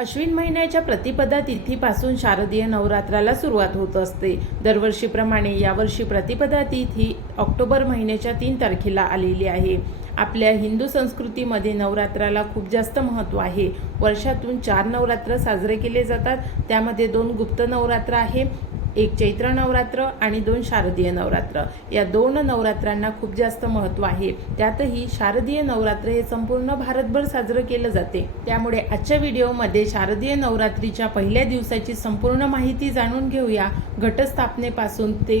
अश्विन महिन्याच्या प्रतिपदा तिथीपासून शारदीय नवरात्राला सुरुवात होत असते. दरवर्षीप्रमाणे यावर्षी प्रतिपदा तिथी ऑक्टोबर महिन्याच्या तीन तारखेला आलेली आहे. आपल्या हिंदू संस्कृतीमध्ये नवरात्राला खूप जास्त महत्त्व आहे. वर्षातून चार नवरात्र साजरे केले जातात. त्यामध्ये दोन गुप्त नवरात्र आहे. एक चैत्र नवरात्र आणि दोन शारदीय नवरात्र. या दोन नवरात्रांना खूप जास्त महत्त्व आहे. त्यातही शारदीय नवरात्र हे संपूर्ण भारतभर साजरं केलं जाते. त्यामुळे आजच्या व्हिडिओमध्ये शारदीय नवरात्रीच्या पहिल्या दिवसाची संपूर्ण माहिती जाणून घेऊया. घटस्थापनेपासून ते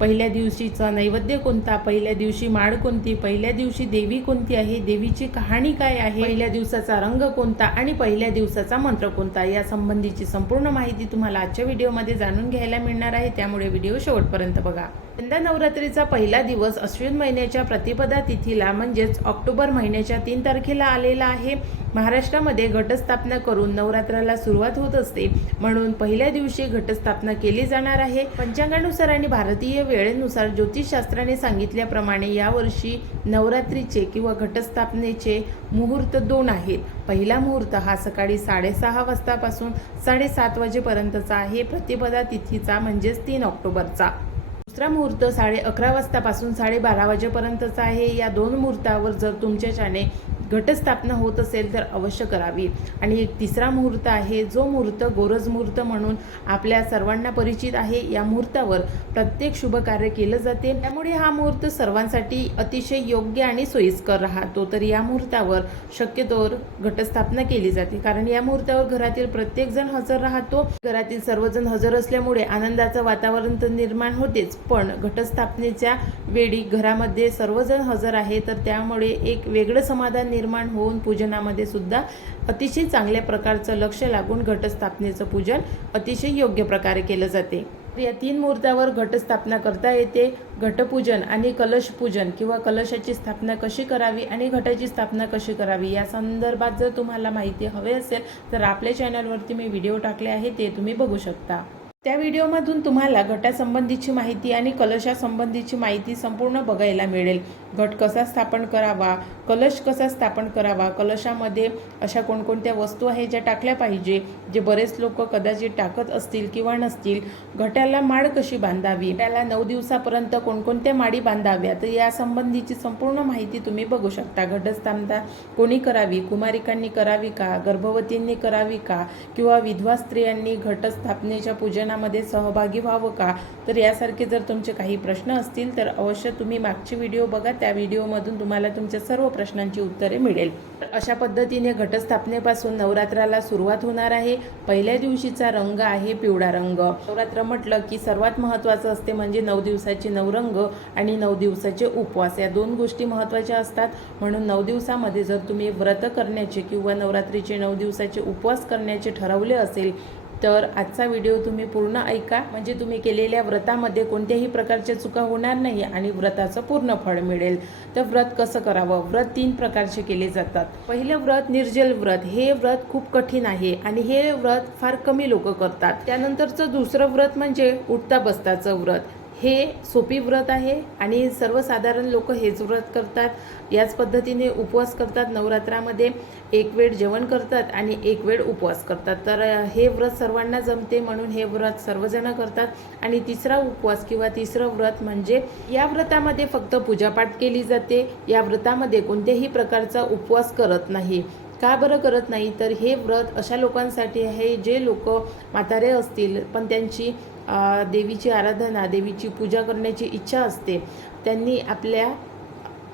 पहिल्या दिवशीचा नैवेद्य कोणता? पहिल्या दिवशी माळ कोणती? पहिल्या दिवशी देवी कोणती आहे? देवीची कहाणी काय आहे? पहिल्या दिवसाचा रंग कोणता? आणि पहिल्या दिवसाचा मंत्र कोणता? या संबंधीची संपूर्ण माहिती तुम्हाला आजच्या व्हिडिओमध्ये जाणून घ्यायला मिळणार आहे. त्यामुळे व्हिडिओ शेवटपर्यंत बघा. यंदा नवरात्रीचा पहिला दिवस अश्विन महिन्याच्या प्रतिपदा तिथीला म्हणजेच ऑक्टोबर महिन्याच्या तीन तारखेला आलेला आहे. महाराष्ट्रामध्ये घटस्थापना करून नवरात्राला सुरुवात होत असते म्हणून पहिल्या दिवशी घटस्थापना केली जाणार आहे. पंचांगानुसार आणि भारतीय वेळेनुसार ज्योतिषशास्त्राने सांगितल्याप्रमाणे यावर्षी नवरात्रीचे किंवा घटस्थापनेचे मुहूर्त दोन आहेत. पहिला मुहूर्त हा सकाळी साडेसहा वाजतापासून साडेसात वाजेपर्यंतचा आहे. प्रतिपदा तिथीचा म्हणजेच तीन ऑक्टोबरचा. दुसरा मुहूर्त साडे अकरा वाजतापासून साडेबारा वाजेपर्यंतचा आहे. या दोन मुहूर्तावर जर तुमच्याच्याने घटस्थापना होत असेल तर अवश्य करावी. आणि एक तिसरा मुहूर्त आहे जो मुहूर्त गोरज मुहूर्त म्हणून आपल्या सर्वांना परिचित आहे. या मुहूर्तावर प्रत्येक शुभ कार्य केलं जाते. त्यामुळे हा मुहूर्त सर्वांसाठी अतिशय योग्य आणि सोयीस्कर राहतो. तर या मुहूर्तावर शक्यतोवर घटस्थापना केली जाते. कारण या मुहूर्तावर घरातील प्रत्येक जण हजर राहतो. घरातील सर्वजण हजर असल्यामुळे आनंदाचं वातावरण तर निर्माण होतेच. पण घटस्थापनेच्या वेळी घरामध्ये सर्वजण हजर आहे तर त्यामुळे एक वेगळं समाधान निर्माण होऊन पूजनामध्ये सुद्धा अतिशय चांगल्या प्रकारचं लक्ष लागून घटस्थापनेचं पूजन अतिशय योग्य प्रकारे केलं जाते. या तीन मुहूर्तावर घटस्थापना करता येते. घटपूजन आणि कलशपूजन किंवा कलशाची स्थापना कशी करावी आणि घटाची स्थापना कशी करावी या संदर्भात जर तुम्हाला माहिती हवी असेल तर आपल्या चॅनलवरती मी व्हिडिओ टाकले आहे ते तुम्ही बघू शकता. त्या व्हिडिओमधून तुम्हाला गटासंबंधीची माहिती आणि कलशासंबंधीची माहिती संपूर्ण बघायला मिळेल. घट कसा स्थापन करावा कलश कसा स्थापन करावा कलशामध्ये अशा कोणकोणत्या वस्तू आहे ज्या टाकल्या पाहिजे जे बरेच लोक कदाचित टाकत असतील किंवा नसतील घटाला माळ कशी बांधावी त्याला नऊ दिवसापर्यंत कोणकोणत्या माळी बांधाव्या तर यासंबंधीची संपूर्ण माहिती तुम्ही बघू शकता. घटस्थापना कोणी करावी कुमारिकांनी करावी का गर्भवतींनी करावी का किंवा विधवा स्त्रियांनी घटस्थापनेच्या पूजन पूजनामध्ये सहभागी व्हावं का? तर यासारखे जर तुमचे काही प्रश्न असतील तर अवश्य तुम्ही मागचे व्हिडिओ बघा. त्या व्हिडिओमधून तुम्हाला तुमच्या सर्व प्रश्नांची उत्तरे मिळेल. अशा पद्धतीने घटस्थापनेपासून नवरात्राला सुरुवात होणार आहे. पहिल्या दिवशीचा रंग आहे पिवळा रंग. नवरात्र म्हटलं की सर्वात महत्त्वाचं असते म्हणजे नऊ दिवसाचे नऊ रंग आणि नऊ दिवसाचे उपवास. या दोन गोष्टी महत्त्वाच्या असतात. म्हणून नऊ दिवसामध्ये जर तुम्ही व्रत करण्याचे किंवा नवरात्रीचे नऊ दिवसाचे उपवास करण्याचे ठरवले असेल तर आजचा व्हिडिओ तुम्ही पूर्ण ऐका. म्हणजे तुम्ही केलेल्या व्रतामध्ये कोणत्याही प्रकारच्या चुका होणार नाही आणि व्रताचं पूर्ण फळ मिळेल. तर व्रत कसं करावं? व्रत तीन प्रकारचे केले जातात. पहिलं व्रत निर्जल व्रत. हे व्रत खूप कठीण आहे आणि हे व्रत फार कमी लोक करतात. त्यानंतरचं दुसरं व्रत म्हणजे उठता बसताचं व्रत. हे सोपी व्रत आहे आणि सर्वसाधारण लोक हेच व्रत करतात. याच पद्धतीने उपवास करतात. नवरात्रामध्ये एक वेळ जेवण करतात आणि एक वेळ उपवास करतात. तर हे व्रत सर्वांना जमते म्हणून हे व्रत सर्वजण करतात. आणि तिसरा उपवास किंवा तिसरं व्रत म्हणजे या व्रतामध्ये फक्त पूजापाठ केली जाते. या व्रतामध्ये कोणत्याही प्रकारचा उपवास करत नाही. का बरं करत नाही? तर हे व्रत अशा लोकांसाठी आहे जे लोक म्हातारे असतील पण त्यांची देवीची आराधना देवीची पूजा करण्याची इच्छा असते. त्यांनी आपल्या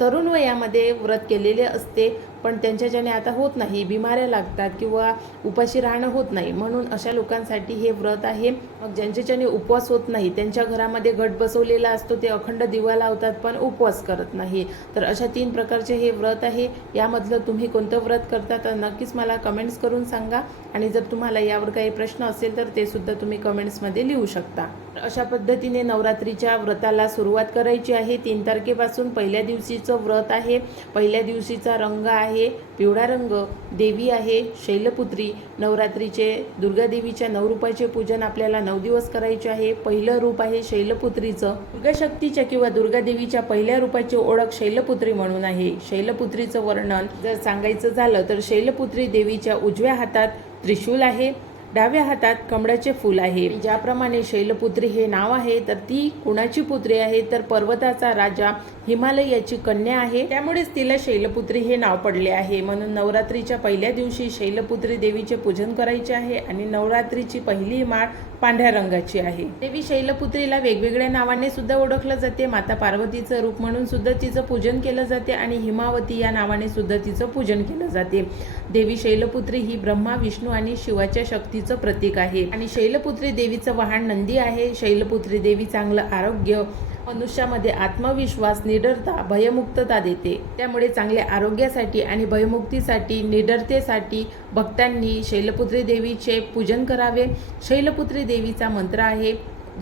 तरुण वयामध्ये व्रत केलेले असते. पण त्यांच्याच्याने आता होत नाही बिमाऱ्या लागतात किंवा उपाशी राहणं होत नाही म्हणून अशा लोकांसाठी हे व्रत आहे. मग ज्यांच्याच्याने उपवास होत नाही त्यांच्या घरामध्ये घट बसवलेला असतो ते अखंड दिवा लावतात पण उपवास करत नाही. तर अशा तीन प्रकारचे हे व्रत आहे. यामधलं तुम्ही कोणतं व्रत करता तर नक्कीच मला कमेंट्स करून सांगा. आणि जर तुम्हाला यावर काही प्रश्न असेल तर ते सुद्धा तुम्ही कमेंट्समध्ये लिहू शकता. अशा पद्धतीने नवरात्रीच्या व्रताला सुरुवात करायची आहे. तीन तारखेपासून पहिल्या दिवशीचं व्रत आहे. पहिल्या दिवशीचा रंग आहे. पिवळा रंग देवी आहे शैलपुत्री नवरात्रीचे दुर्गादेवीच्या नऊ रूपाचे पूजन आपल्याला नऊ दिवस करायचे आहे. पहिलं रूप आहे शैलपुत्रीचं. दुर्गाशक्तीच्या किंवा दुर्गादेवीच्या पहिल्या रूपाची ओळख शैलपुत्री म्हणून आहे. शैलपुत्रीचं वर्णन जर सांगायचं झालं तर शैलपुत्री देवीच्या उजव्या हातात त्रिशूल आहे. डाव्या हातात कमळाचे फूल आहे. ज्याप्रमाणे शैलपुत्री हे नाव आहे तर ती कुणाची पुत्री आहे? तर पर्वताचा राजा हिमालयाची कन्या आहे. त्यामुळेच तिला शैलपुत्री हे नाव पडले आहे. म्हणून नवरात्रीच्या पहिल्या दिवशी शैलपुत्री देवीचे पूजन करायचे आहे आणि नवरात्रीची पहिली माळ पांढऱ्या रंगाची आहे. देवी शैलपुत्रीला वेगवेगळ्या नावाने सुद्धा ओळखलं जाते. माता पार्वतीचं रूप म्हणून सुद्धा तिचं पूजन केलं जाते आणि हिमावती या नावाने सुद्धा तिचं पूजन केलं जाते. देवी शैलपुत्री ही ब्रह्मा विष्णू आणि शिवाच्या शक्तीचं प्रतीक आहे. आणि शैलपुत्री देवीचं वाहन नंदी आहे. शैलपुत्री देवी चांगलं आरोग्य मनुष्यामध्ये आत्मविश्वास निडरता भयमुक्तता देते. त्यामुळे चांगल्या आरोग्यासाठी आणि भयमुक्तीसाठी निडरतेसाठी भक्तांनी शैलपुत्री देवीचे पूजन करावे. शैलपुत्री देवीचा मंत्र आहे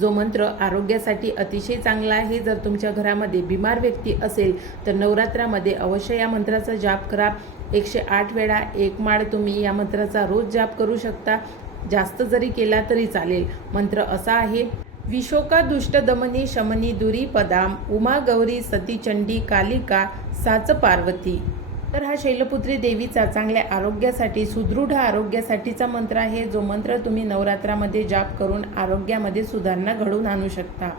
जो मंत्र आरोग्यासाठी अतिशय चांगला आहे. जर तुमच्या घरामध्ये बिमार व्यक्ती असेल तर नवरात्रामध्ये अवश्य या मंत्राचा जाप करा. एकशे आठ वेळा एक माळ तुम्ही या मंत्राचा रोज जाप करू शकता. जास्त जरी केला तरी चालेल. मंत्र असा आहे विशोका दुष्ट दमनी शमनी दुरी पदाम उमा गौरी सती चंडी कालिका साच पार्वती. तर हा शैलपुत्री देवीचा चांगल्या आरोग्यासाठी सुदृढ आरोग्यासाठीचा मंत्र आहे. जो मंत्र तुम्ही नवरात्रामध्ये जाप करून आरोग्यामध्ये सुधारणा घडवून आणू शकता.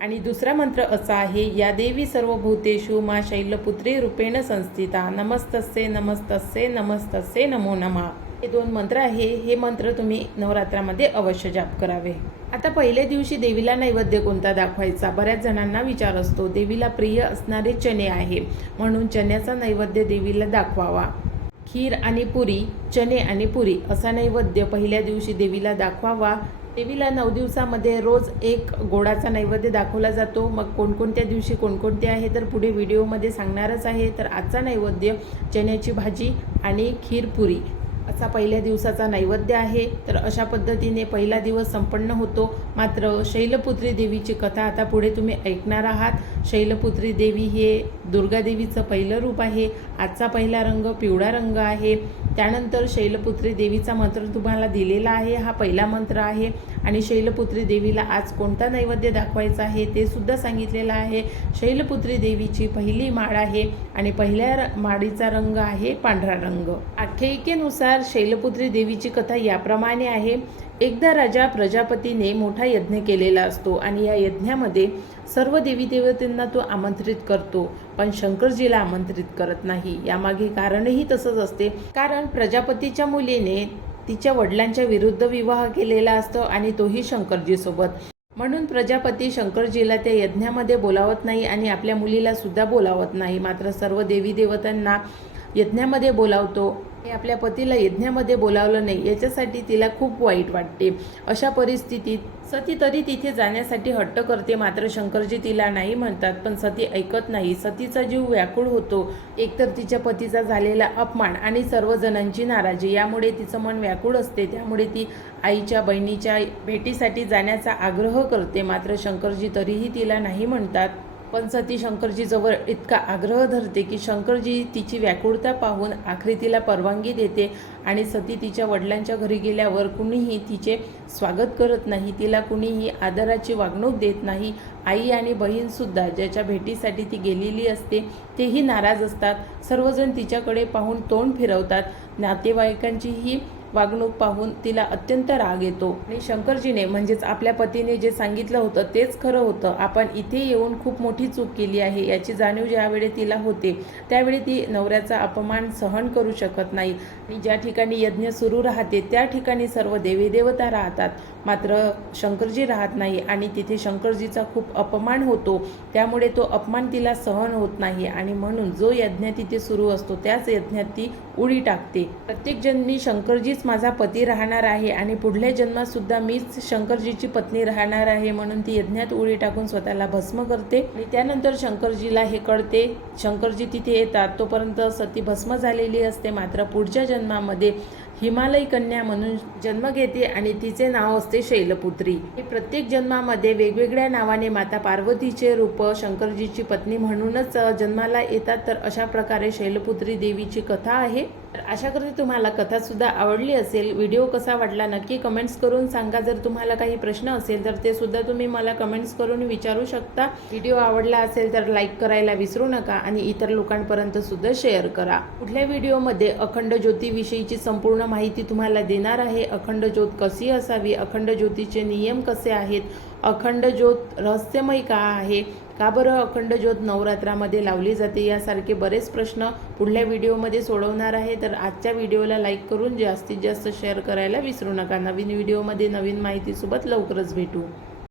आणि दुसरा मंत्र असा आहे या देवी सर्व भूतेषु मा शैलपुत्री रूपेण संस्थिता. नमस्तस्ये नमस्तस्ये नमस्तस्ये नमो नमः. हे दोन मंत्र आहे. हे मंत्र तुम्ही नवरात्रामध्ये अवश्य जाप करावे. आता पहिल्या दिवशी देवीला नैवेद्य कोणता दाखवायचा? बऱ्याच जणांना विचार असतो देवीला प्रिय असणारे चणे आहे. म्हणून चण्याचा नैवेद्य देवीला दाखवावा. खीर आणि पुरी चणे आणि पुरी असा नैवेद्य पहिल्या दिवशी देवीला दाखवावा. देवीला नऊ दिवसामध्ये रोज एक गोडाचा नैवेद्य दाखवला जातो. मग कोणकोणत्या दिवशी कोणकोणते आहे तर पुढे व्हिडिओमध्ये सांगणारच आहे. तर आजचा नैवेद्य चण्याची भाजी आणि खीर आजचा असा पहिल्या दिवसाचा नैवेद्य आहे. तर अशा पद्धतीने पहिला दिवस संपन्न होतो. मात्र शैलपुत्री देवीची कथा आता पुढे तुम्ही ऐकणार आहात. शैलपुत्री देवी हे दुर्गादेवीचं पहिलं रूप आहे. आजचा पहिला रंग पिवळा रंग आहे. त्यानंतर शैलपुत्री देवीचा मंत्र तुम्हाला दिलेला आहे. हा पहिला मंत्र आहे आणि शैलपुत्री देवीला आज कोणता नैवेद्य दाखवायचा आहे ते सुद्धा सांगितलेलं आहे. शैलपुत्री देवीची पहिली माळ आहे आणि पहिल्या र- माळीचा रंग आहे पांढरा रंग. आख्यायिकेनुसार शैलपुत्री देवीची कथा याप्रमाणे आहे. एकदा राजा प्रजापतीने मोठा यज्ञ केलेला असतो आणि या यज्ञामध्ये सर्व देवी देवतेंना तो आमंत्रित करतो पण शंकरजीला आमंत्रित करत नाही. यामागे कारणही तसंच असते. कारण प्रजापतीच्या मुलीने तिच्या वडिलांच्या विरुद्ध विवाह केलेला असतो आणि तोही शंकरजीसोबत. म्हणून प्रजापती शंकरजीला त्या यज्ञामध्ये बोलावत नाही आणि आपल्या मुलीला सुद्धा बोलावत नाही. मात्र सर्व देवी देवतांना यज्ञामध्ये बोलावतो. आणि आपल्या पतीला यज्ञामध्ये बोलावलं नाही. याच्यासाठी तिला खूप वाईट वाटते. अशा परिस्थितीत सती तरी तिथे जाण्यासाठी हट्ट करते. मात्र शंकरजी तिला नाही म्हणतात पण सती ऐकत नाही. सतीचा जीव व्याकुळ होतो. एकतर तिच्या पतीचा झालेला अपमान आणि सर्वजणांची नाराजी यामुळे तिचं मन व्याकुळ असते. त्यामुळे ती आईच्या बहिणीच्या भेटीसाठी जाण्याचा आग्रह करते. मात्र शंकरजी तरीही तिला नाही म्हणतात. पण सती शंकरजीजवळ इतका आग्रह धरते की शंकरजी तिची व्याकुळता पाहून आखरी तिला परवानगी देते आणि सती तिच्या वडिलांच्या घरी गेल्यावर कुणीही तिचे स्वागत करत नाही तिला कुणीही आदराची वागणूक देत नाही आई आणि बहीणसुद्धा ज्याच्या भेटीसाठी ती गेलेली असते तेही नाराज असतात सर्वजण तिच्याकडे पाहून तोंड फिरवतात नातेवाईकांचीही वागणूक पाहून तिला अत्यंत राग येतो. आणि शंकरजीने म्हणजेच आपल्या पतीने जे सांगितलं होतं तेच खरं होतं. आपण इथे येऊन खूप मोठी चूक केली आहे याची जाणीव ज्यावेळी तिला होते त्यावेळी ती नवऱ्याचा अपमान सहन करू शकत नाही. आणि ज्या ठिकाणी यज्ञ सुरू राहते त्या ठिकाणी सर्व देवी देवता राहतात. मात्र शंकरजी राहत नाही आणि तिथे शंकरजीचा खूप अपमान होतो. त्यामुळे तो अपमान तिला सहन होत नाही. आणि म्हणून जो यज्ञ तिथे सुरू असतो त्याच यज्ञात ती उडी टाकते. प्रत्येक जन्मी शंकरजीच माझा पती राहणार आहे आणि पुढल्या जन्मातसुद्धा मीच शंकरजीची पत्नी राहणार आहे म्हणून ती यज्ञात उडी टाकून स्वतःला भस्म करते. आणि त्यानंतर शंकरजीला हे कळते. शंकरजी तिथे येतात. तोपर्यंत सती भस्म झालेली असते. मात्र पुढच्या जन्मामध्ये हिमालय कन्या म्हणून जन्म घेते आणि तिचे नाव असते शैलपुत्री. हे प्रत्येक जन्मामध्ये वेगवेगळ्या नावाने माता पार्वतीचे रूप शंकरजीची पत्नी म्हणूनच जन्माला येतात. तर अशा प्रकारे शैलपुत्री देवीची कथा आहे. तर आशा करते तुम्हाला कथासुद्धा आवडली असेल व्हिडिओ कसा वाटला नक्की कमेंट्स करून सांगा. जर तुम्हाला काही प्रश्न असेल तर ते सुद्धा तुम्ही मला कमेंट्स करून विचारू शकता. व्हिडिओ आवडला असेल तर लाईक करायला विसरू नका आणि इतर लोकांपर्यंत सुद्धा शेअर करा. पुढल्या व्हिडिओमध्ये अखंड ज्योतीविषयीची संपूर्ण माहिती तुम्हाला देणार आहे. अखंड ज्योत कशी असावी? अखंड ज्योतीचे नियम कसे आहेत? अखंड ज्योत रहस्यमय का आहे? का बरं अखंड ज्योत नवरात्रामध्ये लावली जाते? यासारखे बरेच प्रश्न पुढल्या व्हिडिओमध्ये सोडवणार आहे. तर आजच्या व्हिडिओला लाईक करून जास्तीत जास्त शेअर करायला विसरू नका. नवीन व्हिडिओमध्ये नवीन माहितीसोबत लवकरच भेटू.